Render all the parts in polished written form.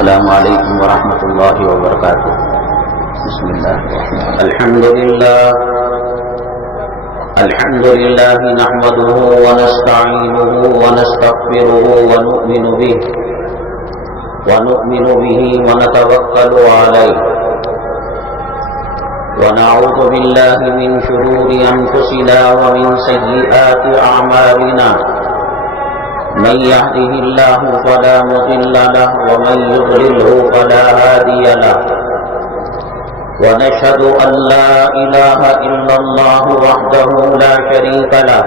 السلام علیکم ورحمۃ اللہ وبرکاتہ۔ بسم اللہ الحمد للہ نحمده ونستعینه ونستغفره ونؤمن به ونتوکل علیہ ونعوذ باللہ من شرور انفسنا ومن سیئات اعمالنا، من يهده الله فلا مضل له ومن يضلله فلا هادي له، ونشهد أن لا إله إلا الله وحده لا شريك له،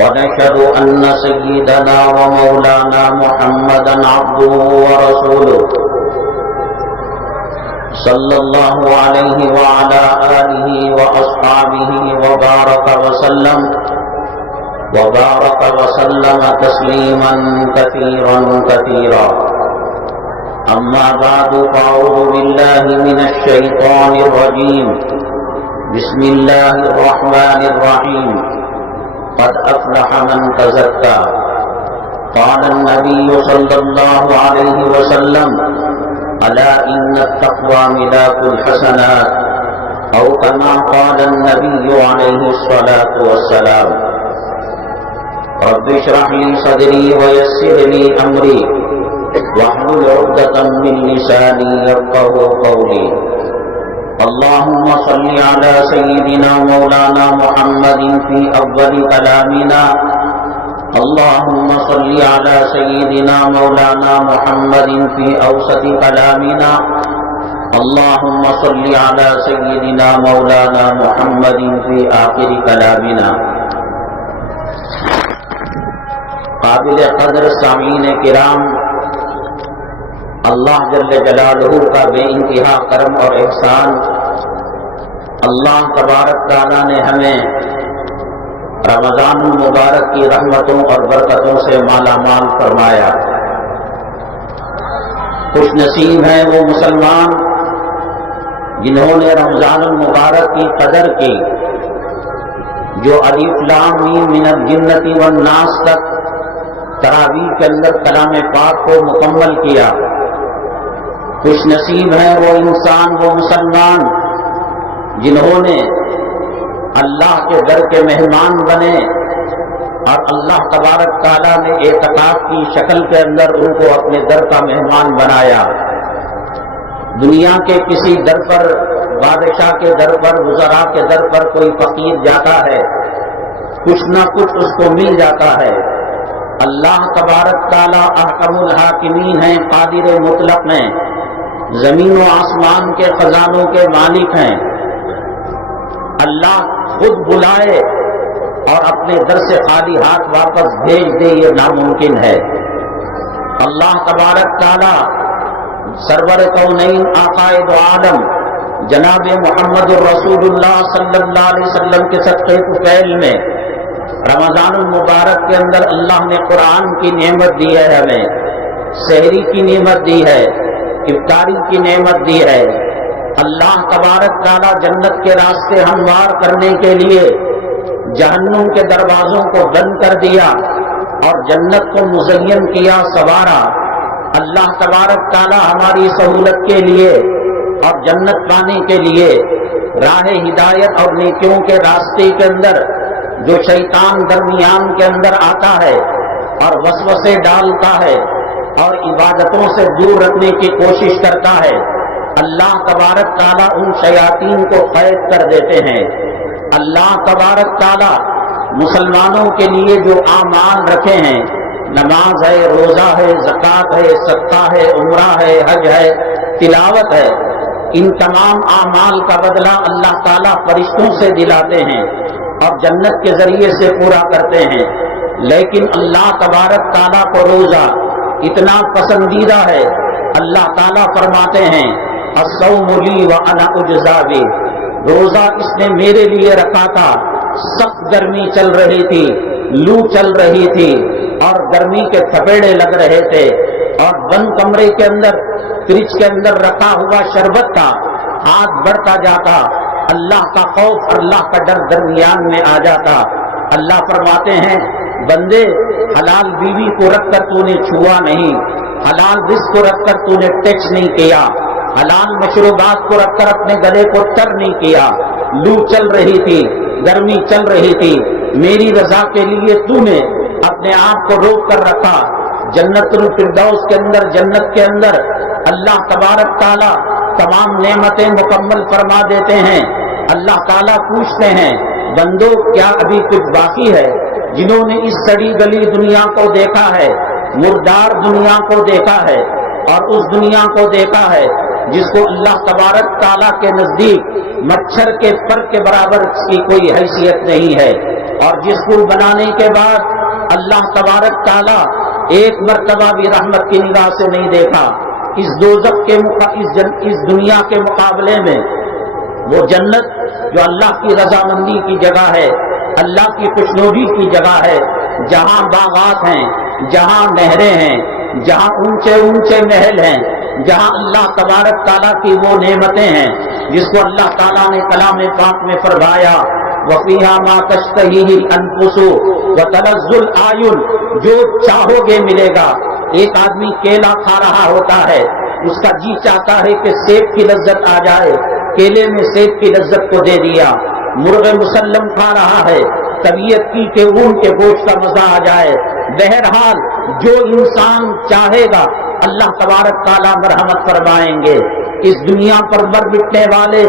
ونشهد أن سيدنا ومولانا محمدا عبده ورسوله صلى الله عليه وعلى آله وأصحابه وبارك وسلم تسليما كثيرا كثيرا. أما بعد، فأعوذ بالله من الشيطان الرجيم. بسم الله الرحمن الرحيم. قد أفلح من تزكى. قال النبي صلى الله عليه وسلم: ألا إن التقوى ملاك الحسنات، أو كما قال النبي عليه الصلاة والسلام. رب اشرح لي صدري ويسر لي أمري واحلل عقدة من لساني يفقهوا قولي. اللهم صل على سيدنا مولانا محمد في أول كلامنا. اللهم صل على سيدنا مولانا محمد في أوسط كلامنا. اللهم صل على سيدنا مولانا محمد في آخر كلامنا. قابل قدر سامعین کرام، اللہ جل جلالہ کا بے انتہا کرم اور احسان، اللہ تبارک تعالیٰ نے ہمیں رمضان المبارک کی رحمتوں اور برکتوں سے مالا مال فرمایا۔ خوش نصیب ہیں وہ مسلمان جنہوں نے رمضان المبارک کی قدر کی، جو الف لام میم من الجنۃ والناس تک تراویح کے اندر کلام پاک کو مکمل کیا۔ خوش نصیب ہیں وہ انسان، وہ مسلمان جنہوں نے اللہ کے در کے مہمان بنے اور اللہ تبارک تعالیٰ نے اعتکاف کی شکل کے اندر ان کو اپنے در کا مہمان بنایا۔ دنیا کے کسی در پر، بادشاہ کے در پر، وزراء کے در پر کوئی فقیر جاتا ہے، کچھ نہ کچھ اس کو مل جاتا ہے۔ اللہ تبارک تعالیٰ احکم الحاکمین ہیں، قادر مطلق ہیں، زمین و آسمان کے خزانوں کے مالک ہیں۔ اللہ خود بلائے اور اپنے در سے خالی ہاتھ واپس بھیج دے، یہ ناممکن ہے۔ اللہ تبارک تعالیٰ سرور کونین آقائے دو عالم جناب محمد الرسول اللہ صلی اللہ علیہ وسلم کے صدقے طفیل میں رمضان المبارک کے اندر اللہ نے قرآن کی نعمت دی ہے، ہمیں سحری کی نعمت دی ہے، افطاری کی نعمت دی ہے۔ اللہ تبارک تعالیٰ جنت کے راستے ہموار کرنے کے لیے جہنم کے دروازوں کو بند کر دیا اور جنت کو مزین کیا، سنوارا۔ اللہ تبارک تعالیٰ ہماری سہولت کے لیے اور جنت پانے کے لیے راہ ہدایت اور نیکیوں کے راستے کے اندر جو شیطان درمیان کے اندر آتا ہے اور وسوسے ڈالتا ہے اور عبادتوں سے دور رکھنے کی کوشش کرتا ہے، اللہ تبارک تعالیٰ ان شیاطین کو قید کر دیتے ہیں۔ اللہ تبارک تعالیٰ مسلمانوں کے لیے جو اعمال رکھے ہیں، نماز ہے، روزہ ہے، زکوٰۃ ہے، صدقہ ہے، عمرہ ہے، حج ہے، تلاوت ہے، ان تمام اعمال کا بدلہ اللہ تعالیٰ فرشتوں سے دلاتے ہیں اور جنت کے ذریعے سے پورا کرتے ہیں۔ لیکن اللہ تبارک تعالیٰ کو روزہ اتنا پسندیدہ ہے، اللہ تعالیٰ فرماتے ہیں الصوم لی وانا اجزی بہ، روزہ اس نے میرے لیے رکھا تھا۔ سخت گرمی چل رہی تھی، لو چل رہی تھی اور گرمی کے تھپیڑے لگ رہے تھے اور بند کمرے کے اندر فریج کے اندر رکھا ہوا شربت تھا، ہاتھ بڑھتا جاتا، اللہ کا خوف، اللہ کا ڈر درمیان میں آ جاتا۔ اللہ فرماتے ہیں بندے حلال بیوی کو رکھ کر تو نے چھوا نہیں، حلال رزق کو رکھ کر تو نے ٹیکس نہیں کیا، حلال مشروبات کو رکھ کر اپنے گلے کو تر نہیں کیا، لو چل رہی تھی، گرمی چل رہی تھی، میری رضا کے لیے تو نے اپنے آپ کو روک کر رکھا۔ جنت الفردوس کے اندر، جنت کے اندر اللہ تبارک تعالیٰ تمام نعمتیں مکمل فرما دیتے ہیں۔ اللہ تعالیٰ پوچھتے ہیں بندو کیا ابھی کچھ باقی ہے؟ جنہوں نے اس سڑی گلی دنیا کو دیکھا ہے، مردار دنیا کو دیکھا ہے، اور اس دنیا کو دیکھا ہے جس کو اللہ تبارک تعالیٰ کے نزدیک مچھر کے پر کے برابر اس کی کوئی حیثیت نہیں ہے، اور جس کو بنانے کے بعد اللہ تبارک تعالیٰ ایک مرتبہ بھی رحمت کی نگاہ سے نہیں دیکھا، اس دوزخ کے اس دنیا کے مقابلے میں وہ جنت جو اللہ کی رضامندی کی جگہ ہے، اللہ کی خوشنودی کی جگہ ہے، جہاں باغات ہیں، جہاں نہریں ہیں، جہاں اونچے اونچے محل ہیں، جہاں اللہ تبارک تعالیٰ کی وہ نعمتیں ہیں جس کو اللہ تعالیٰ نے کلام پاک میں فرمایا وَفِيهَا مَا تَشْتَهِيهِ الْأَنفُسُ وَتَلَذُّ الْأَعْيُنُ، جو چاہو گے ملے گا۔ ایک آدمی کیلا کھا رہا ہوتا ہے، اس کا جی چاہتا ہے کہ سیب کی لذت آ جائے، کیلے میں سیب کی لذت کو دے دیا۔ مرغ مسلم کھا رہا ہے، طبیعت کی کہ اون کے گوشت کا مزہ آ جائے۔ بہرحال جو انسان چاہے گا اللہ تبارک تعالیٰ مرحمت فرمائیں گے۔ اس دنیا پر مر مٹنے والے،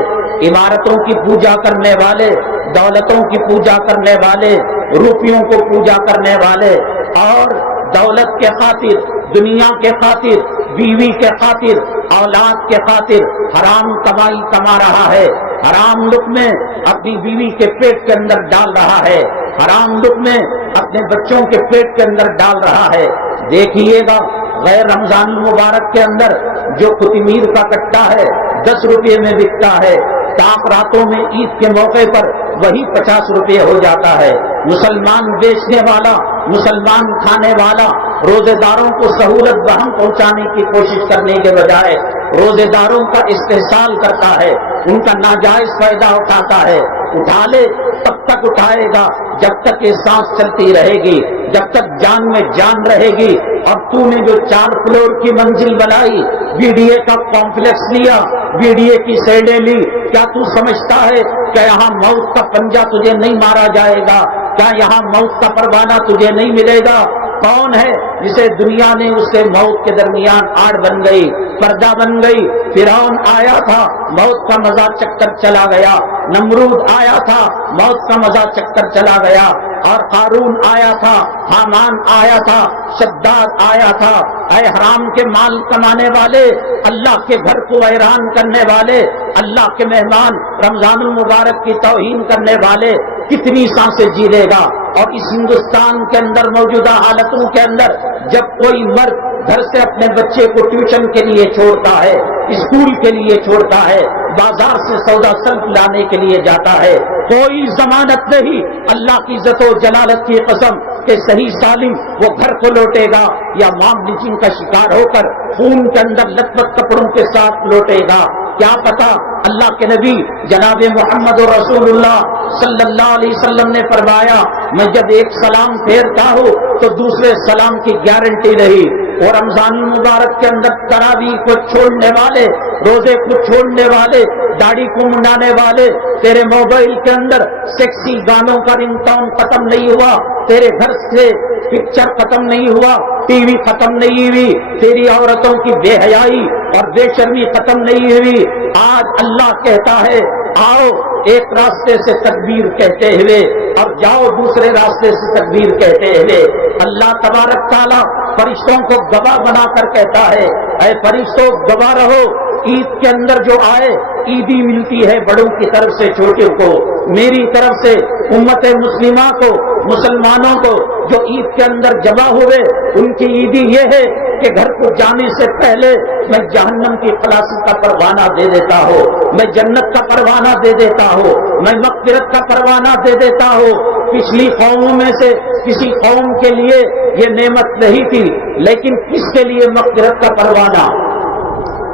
عمارتوں کی پوجا کرنے والے، دولتوں کی پوجا کرنے والے، روپیوں کو پوجا کرنے والے، اور دولت کے خاطر، دنیا کے خاطر، بیوی کے خاطر، اولاد کے خاطر حرام کمائی کما رہا ہے، حرام لقمے اپنی بیوی کے پیٹ کے اندر ڈال رہا ہے، حرام لقمے اپنے بچوں کے پیٹ کے اندر ڈال رہا ہے۔ دیکھیے گا غیر رمضان المبارک کے اندر جو قطمیر کا کٹا ہے 10 روپے میں بکتا ہے، تاک راتوں میں عید کے موقع پر وہی 50 روپے ہو جاتا ہے۔ مسلمان بیچنے والا، مسلمان کھانے والا روزے داروں کو سہولت بہم پہنچانے کی کوشش کرنے کے بجائے روزے داروں کا استحصال کرتا ہے، ان کا ناجائز فائدہ اٹھاتا ہے۔ اٹھا لے تب تک اٹھائے گا جب تک یہ سانس چلتی رہے گی، جب تک جان میں جان رہے گی۔ اور تو نے جو 4 فلور کی منزل بنائی، بی ڈی اے کا کمپلیکس لیا، بی ڈی اے کی سیڈیں لی، کیا تو سمجھتا ہے کہ یہاں موت کا پنجہ تجھے نہیں مارا جائے گا؟ کیا یہاں موت کا پروانہ تجھے نہیں ملے گا؟ کون ہے جسے دنیا نے اس سے موت کے درمیان آڑ بن گئی، پردہ بن گئی؟ فرعون آیا تھا، موت کا مزہ چک کر چلا گیا۔ نمرود آیا تھا، موت کا مزہ چک کر چلا گیا۔ اور قارون آیا تھا، حامان آیا تھا، شداد آیا تھا۔ اے حرام کے مال کمانے والے، اللہ کے گھر کو ویران کرنے والے، اللہ کے مہمان، رمضان المبارک کی توہین کرنے والے، کتنی سانسیں جی لے گا؟ اور اس ہندوستان کے اندر موجودہ حالتوں کے اندر جب کوئی مرد گھر سے اپنے بچے کو ٹیوشن کے لیے چھوڑتا ہے، اسکول کے لیے چھوڑتا ہے، بازار سے سودا سلف لانے کے لیے جاتا ہے، کوئی ضمانت نہیں اللہ کی عزت و جلالت کی قسم کہ صحیح سالم وہ گھر کو لوٹے گا یا مام لنچنگ کا شکار ہو کر خون کے اندر لت پت کپڑوں کے ساتھ لوٹے گا۔ کیا پتا؟ اللہ کے نبی جناب محمد رسول اللہ صلی اللہ علیہ وسلم نے فرمایا میں جب ایک سلام پھیرتا ہوں تو دوسرے سلام کی گارنٹی نہیں۔ اور رمضان المبارک کے اندر تراویح کو چھوڑنے والے، روزے کو چھوڑنے والے، داڑھی کو منڈانے والے، تیرے موبائل کے اندر سیکسی گانوں کا رنگ ٹون ختم نہیں ہوا، تیرے گھر سے پکچر ختم نہیں ہوا، ٹی وی ختم نہیں ہوئی، تیری عورتوں کی بے حیائی اور بے شرمی ختم نہیں ہوئی۔ آج اللہ کہتا ہے آؤ ایک راستے سے تکبیر کہتے ہوئے اب جاؤ دوسرے راستے سے تکبیر کہتے ہوئے۔ اللہ تبارک تعالیٰ فرشتوں کو گواہ بنا کر کہتا ہے اے فرشتوں گواہ رہو، عید کے اندر جو آئے عیدی ملتی ہے بڑوں کی طرف سے چھوٹوں کو، میری طرف سے امت مسلمہ کو، مسلمانوں کو جو عید کے اندر جمع ہوئے ان کی عیدی یہ ہے کہ گھر کو جانے سے پہلے میں جہنم کی خلاصی کا پروانہ دے دیتا ہوں، میں جنت کا پروانہ دے دیتا ہوں، میں مغفرت کا پروانہ دے دیتا ہوں۔ پچھلی قوموں میں سے کسی قوم کے لیے یہ نعمت نہیں تھی، لیکن کس کے لیے مغفرت کا پروانہ،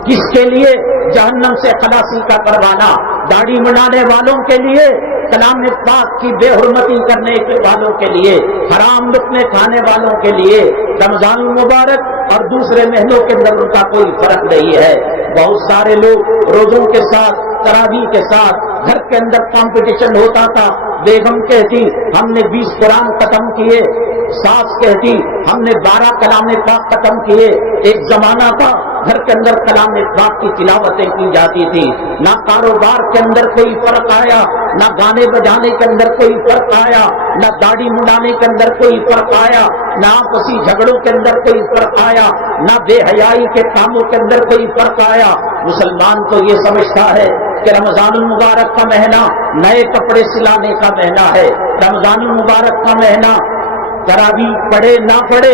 کس کے لیے جہنم سے خلاصی کا پروانہ؟ داڑھی منانے والوں کے لیے، کلام پاک کی بے حرمتی کرنے والوں کے لیے، حرام لقمے کھانے والوں کے لیے۔ رمضان المبارک اور دوسرے مہینوں کے اندر ان کا کوئی فرق نہیں ہے۔ بہت سارے لوگ روزوں کے ساتھ، تراویح کے ساتھ گھر کے اندر کمپٹیشن ہوتا تھا۔ بیگم کہتی ہم نے 20 قرآن ختم کیے، ساس کہتی ہم نے 12 کلام پاک ختم کیے۔ ایک زمانہ تھا گھر کے اندر کلام پاک کی تلاوتیں کی جاتی تھی، نہ کاروبار کے اندر کوئی فرق آیا، نہ گانے بجانے کے اندر کوئی فرق آیا، نہ داڑھی منڈانے کے اندر کوئی فرق آیا، نہ آپسی جھگڑوں کے اندر کوئی فرق آیا، نہ بے حیائی کے کاموں کے اندر کوئی فرق آیا۔ مسلمان تو یہ سمجھتا ہے کہ رمضان المبارک کا مہینہ نئے کپڑے سلانے کا مہینہ ہے، رمضان المبارک کا مہینہ تراویح پڑھے نہ پڑھے،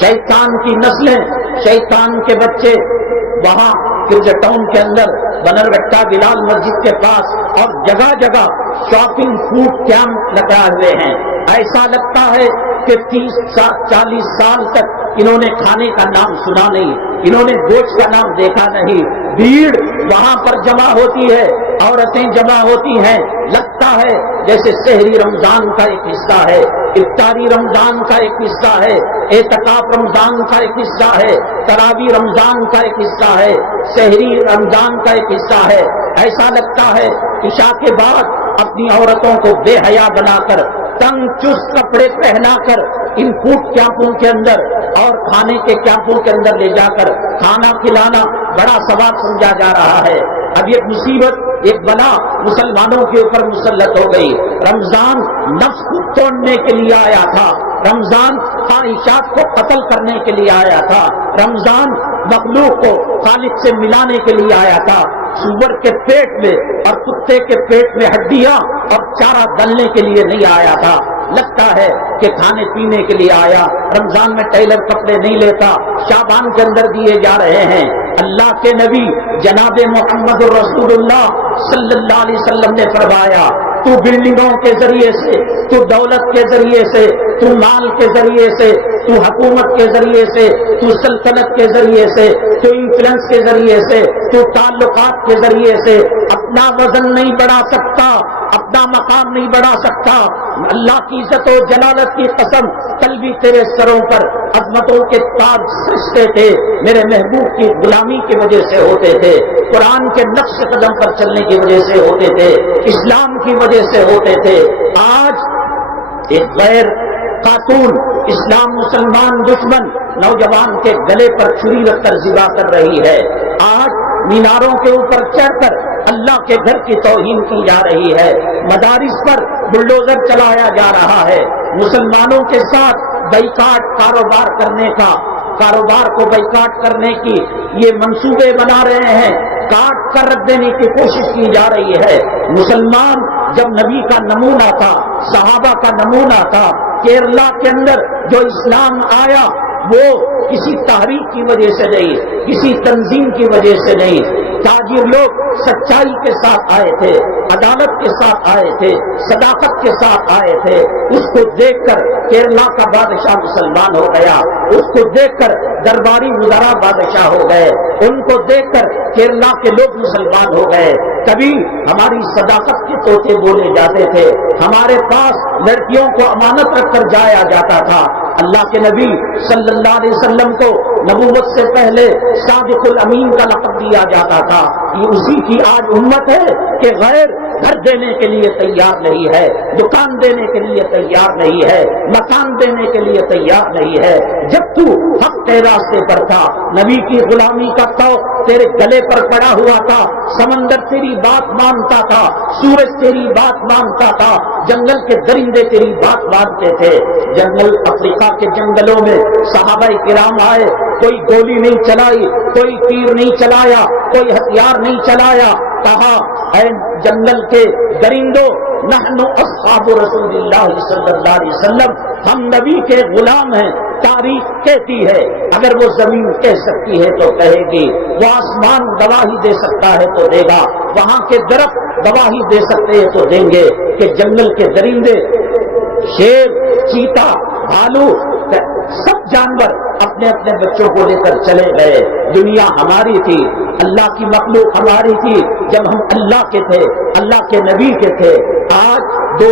شیطان کی نسلیں، شیطان کے بچے وہاں کرج ٹاؤن کے اندر بنرگٹا بلال مسجد کے پاس اور جگہ جگہ شاپنگ فوڈ کیمپ لگائے ہوئے ہیں۔ ایسا لگتا ہے کہ 30-40 سال تک انہوں نے کھانے کا نام سنا نہیں، انہوں نے گوشت کا نام دیکھا نہیں۔ بھیڑ وہاں پر جمع ہوتی ہے، عورتیں جمع ہوتی ہیں، لگتا ہے جیسے سحری رمضان کا ایک حصہ ہے، افطاری رمضان کا ایک حصہ ہے، اعتکاف رمضان کا ایک حصہ ہے، تراویح رمضان کا ایک حصہ ہے، سحری رمضان کا ایک حصہ ہے۔ ایسا لگتا ہے عشاء کے بعد اپنی عورتوں کو بے حیا بنا کر، تنگ چست کپڑے پہنا کر ان فوڈ کیمپوں کے اندر اور کھانے کے کیمپوں کے اندر لے جا کر کھانا کھلانا بڑا ثواب سمجھا جا رہا ہے۔ اب یہ مصیبت، ایک بلا مسلمانوں کے اوپر مسلط ہو گئی۔ رمضان نفس کو توڑنے کے لیے آیا تھا، رمضان خواہشات کو قتل کرنے کے لیے آیا تھا، رمضان مخلوق کو خالق سے ملانے کے لیے آیا تھا۔ سور کے پیٹ میں اور کتے کے پیٹ میں ہڈیاں اور چارہ ڈلنے کے لیے نہیں آیا تھا، لگتا ہے کہ کھانے پینے کے لیے آیا۔ رمضان میں ٹیلر کپڑے نہیں لیتا، شعبان کے اندر دیے جا رہے ہیں۔ اللہ کے نبی جناب محمد رسول اللہ صلی اللہ علیہ وسلم نے فرمایا، تو بلڈنگوں کے ذریعے سے، تو دولت کے ذریعے سے، تو مال کے ذریعے سے، تو حکومت کے ذریعے سے، تو سلطنت کے ذریعے سے، تو انفلوئنس کے ذریعے سے، تو تعلقات کے ذریعے سے اپنا وزن نہیں بڑھا سکتا، اپنا مقام نہیں بڑھا سکتا۔ اللہ کی عزت و جلالت کی قسم، کل بھی تیرے سروں پر عظمتوں کے تاج سجتے تھے، میرے محبوب کی غلامی کی وجہ سے ہوتے تھے، قرآن کے نقش قدم پر چلنے کی وجہ سے ہوتے تھے، اسلام کی وجہ سے ہوتے تھے۔ آج ایک غیر خاتون اسلام مسلمان دشمن نوجوان کے گلے پر چھری رکھ کر ذبح کر رہی ہے۔ آج میناروں کے اوپر چڑھ کر اللہ کے گھر کی توہین کی جا رہی ہے، مدارس پر بلڈوزر چلایا جا رہا ہے۔ مسلمانوں کے ساتھ بائیکاٹ کاروبار کرنے کا، کاروبار کو بائیکاٹ کرنے کی یہ منصوبے بنا رہے ہیں، کاٹ کر رکھ دینے کی کوشش کی جا رہی ہے۔ مسلمان جب نبی کا نمونہ تھا، صحابہ کا نمونہ تھا، کیرلا کے اندر جو اسلام آیا وہ کسی تحریک کی وجہ سے نہیں، کسی تنظیم کی وجہ سے نہیں، تاجر لوگ سچائی کے ساتھ آئے تھے، عدالت کے ساتھ آئے تھے، صداقت کے ساتھ آئے تھے۔ اس کو دیکھ کر کیرلا کا بادشاہ مسلمان ہو گیا، اس کو دیکھ کر درباری وزراء بادشاہ ہو گئے، ان کو دیکھ کر کیرلا کے لوگ مسلمان ہو گئے۔ کبھی ہماری صداقت کے طوطے بولے جاتے تھے، ہمارے پاس لڑکیوں کو امانت رکھ کر جایا جاتا تھا۔ اللہ کے نبی صلی اللہ علیہ وسلم کو نبوت سے پہلے صادق الامین کا لقب دیا جاتا تھا۔ یہ اسی کی آج امت ہے کہ غیر گھر دینے کے لیے تیار نہیں ہے، دکان دینے کے لیے تیار نہیں ہے، مکان دینے کے لیے تیار نہیں ہے۔ جب تو حق کے راستے پر تھا، نبی کی غلامی کا طوق تیرے گلے پر پڑا ہوا تھا، سمندر تیری بات مانتا تھا، سورج تیری بات مانتا تھا، جنگل کے درندے تیری بات مانتے تھے۔ جنگل افریقہ کے جنگلوں میں صحابہ کرام آئے، کوئی گولی نہیں چلائی، کوئی تیر نہیں چلایا، کوئی ہتھیار نہیں چلایا، کہا اے جنگل کے درندوں، نحن اصحاب رسول اللہ صلی اللہ علیہ وسلم، ہم نبی کے غلام ہیں۔ تاریخ کہتی ہے اگر وہ زمین کہہ سکتی ہے تو کہے گی، وہ آسمان گواہی دے سکتا ہے تو دے گا، وہاں کے درخت گواہی دے سکتے ہیں تو دیں گے کہ جنگل کے درندے، شیر، چیتا، بھالو، سب جانور اپنے اپنے بچوں کو لے کر چلے گئے۔ دنیا ہماری تھی، اللہ کی مخلوق ہماری تھی جب ہم اللہ کے تھے، اللہ کے نبی کے تھے۔ آج 2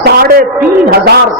3500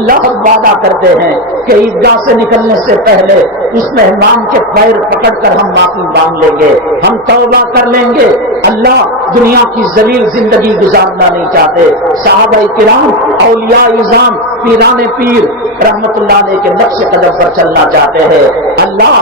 اللہ وعدہ کرتے ہیں کہ عیدگاہ سے نکلنے سے پہلے اس مہمان کے پیر پکڑ کر ہم معافی مانگ لیں گے، ہم توبہ کر لیں گے۔ اللہ دنیا کی ذلیل زندگی گزارنا نہیں چاہتے۔ صحابہ کرام، اولیاء اعظام، پیران پیر رحمت اللہ علیہ کے نقش قدم پر چلنا چاہتے ہیں۔ اللہ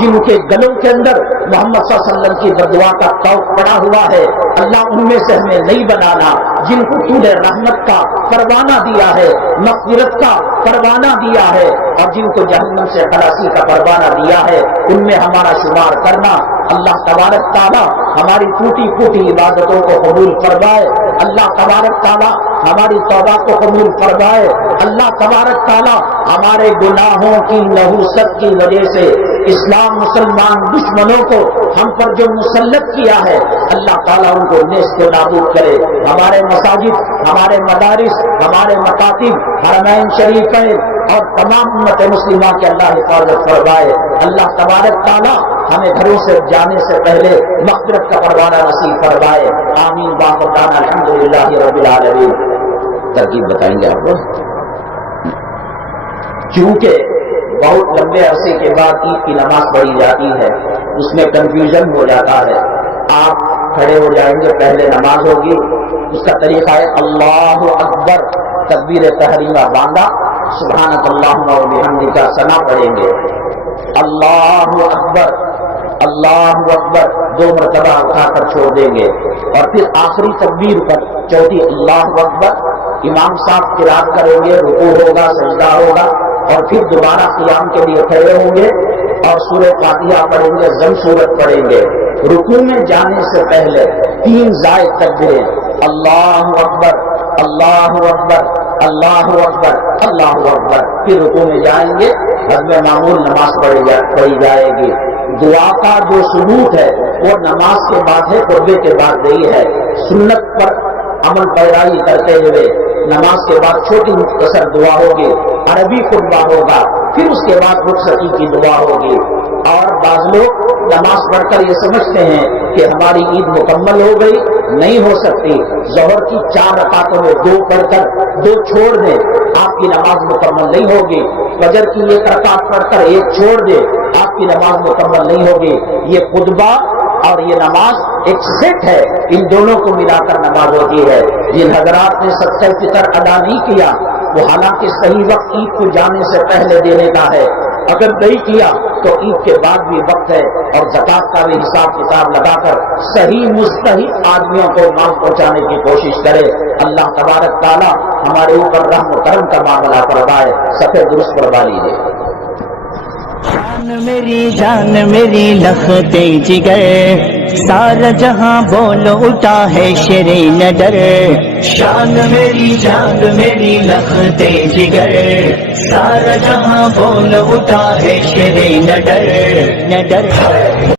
جن کے گلوں کے اندر محمد صلی اللہ علیہ وسلم کی بددعا کا طوق پڑا ہوا ہے، اللہ ان میں سے ہمیں نہیں بنانا۔ جن کو تو نے رحمت کا پروانہ دیا ہے، مغفرت کا پروانہ دیا ہے، اور جن کو جہنم سے خلاصی کا پروانہ دیا ہے، ان میں ہمارا شمار کرنا۔ اللہ تبارک تعالیٰ ہماری ٹوٹی پھوٹی عبادتوں کو قبول فرمائے۔ اللہ تبارک تعالیٰ ہماری توبہ کو قبول فرمائے۔ اللہ تبارک تعالیٰ ہمارے گناہوں کی نحوست کی وجہ سے اسلام مسلمان دشمنوں کو ہم پر جو مسلط کیا ہے، اللہ تعالیٰ ان کو نیست و نابود کرے۔ ہمارے مساجد، ہمارے مدارس، ہمارے مکاتب، حرمین شریفین اور تمام امت مسلمہ کے اللہ حفاظت فرمائے۔ اللہ تبارک تعالیٰ ہمیں گھروں سے جانے سے پہلے مغفرت کا پروانہ نصیب فرمائے۔ آمین واخر الحمدللہ رب العالمین۔ ترکیب بتائیں گے آپ کو؟ چونکہ بہت لمبے عرصے کے بعد عید کی نماز پڑھی جاتی ہے، اس میں کنفیوژن ہو جاتا ہے۔ آپ کھڑے ہو جائیں گے، پہلے نماز ہوگی، اس کا طریقہ ہے اللہ اکبر، تکبیر تحریمہ باندھا، سبحانک اللہم و بحمدک ثنا پڑھیں گے، اللہ اکبر اللہ اکبر 2 مرتبہ اٹھا کر چھوڑ دیں گے، اور پھر آخری تکبیر پر چوتھی اللہ اکبر امام صاحب قرات کریں گے، رکوع ہوگا، سجدہ ہوگا، اور پھر دوبارہ قیام کے لیے کھڑے ہوں گے اور سورہ فاتحہ پڑھیں گے، ضم سورت پڑھیں گے۔ رکوع میں جانے سے پہلے 3 زائد تکبیریں، اللہ اکبر اللہ اکبر اللہ اکبر اللہ اکبر، پھر رکوع میں جائیں گے، حسب معمول نماز پڑھی جائے گی۔ دعا کا جو ثبوت ہے وہ نماز کے بعد ہے، خطبے کے بعد نہیں ہے۔ سنت پر عمل پیرائی کرتے ہوئے نماز کے بعد چھوٹی مختصر دعا ہوگی، عربی خطبہ ہوگا، پھر اس کے بعد رخصتی کی دعا ہوگی۔ اور بعض لوگ نماز پڑھ کر یہ سمجھتے ہیں کہ ہماری عید مکمل ہو گئی، نہیں ہو سکتی۔ ظہر کی 4 رکعتوں میں 2 پڑھ کر 2 چھوڑ دیں، آپ کی نماز مکمل نہیں ہوگی۔ فجر کی 1 رکعت پڑھ کر 1 چھوڑ دیں، آپ کی نماز مکمل نہیں ہوگی۔ یہ خطبہ اور یہ نماز ایک سیٹ ہے، ان دونوں کو ملا کر نماز ہوتی ہے۔ جن حضرات نے صدقہ فطر ادا نہیں کیا، وہ حالانکہ صحیح وقت عید کو جانے سے پہلے دینے کا ہے، اگر نہیں کیا تو عید کے بعد بھی وقت ہے، اور زکوٰۃ کا بھی حساب کتاب لگا کر صحیح مستحق آدمیوں کو مال پہنچانے کی کوشش کرے۔ اللہ تبارک تعالیٰ ہمارے اوپر رحم و کرم کا معاملہ فرمائے۔ صفحہ درست کروا لیجیے۔ جان میری لختے جگر، سارا جہاں بول اٹھا ہے شیر نڈر۔ شان میری جان میری لختے جگر، سارا جہاں بول اٹھا ہے شیر نڈر۔